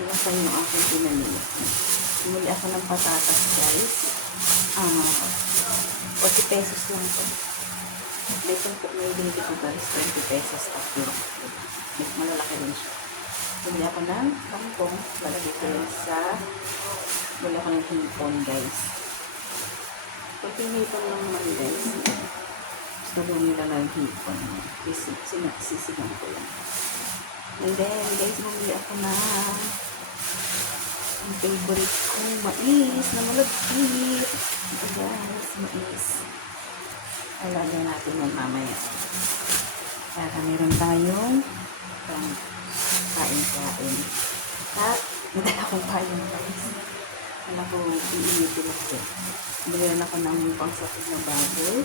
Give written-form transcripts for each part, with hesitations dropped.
Nilasan yung aking pinamili. Bumili ako ng patatas, guys. 40 pesos lang po. May binili ko guys, 20 pesos tatlo. Malalaki rin siya. Bumili ako ng kangkong. Lalagay ko yan bumili ako ng hipon, guys. Kunting hipon lang naman, guys. Gusto ko nila ng hipon. Sisigang ko lang. And then, guys, bumili ako ng ang favorite ko, mais na malagkit. Ito, guys, mais. Alagyan natin yan mamaya. Para meron tayong kain-kain. At, hindi akong kain, guys. Alam ko, iinitin ako. Bumili ako ng pangsapig na baboy.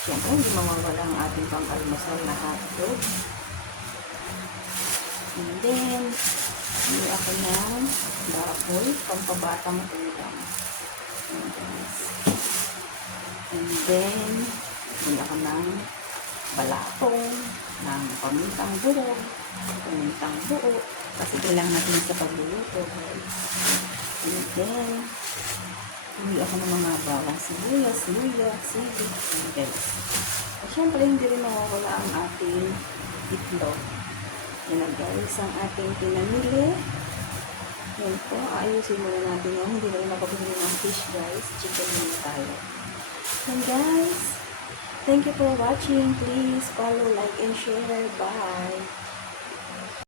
Siyempre, hindi mawawala ang ating pang-almasal na hotdog. And then, bumili ako ng baboy, pampabatang ulam. And then, bumili ako ng balapong, ng pamintang buo, kasi kailangan natin sa pagluluto, guys. And then, bumili ako ng mga bawang sibuyas, luya, sili, guys. At syempre, hindi rin mawawala ang ating itlog. Yan na, guys, ang ating pinamili. Yan po, ayusin muna natin yan. Hindi na rin nakabili ng fish, guys. Chicken muna tayo. And guys, thank you for watching. Please follow, like, and share. Bye!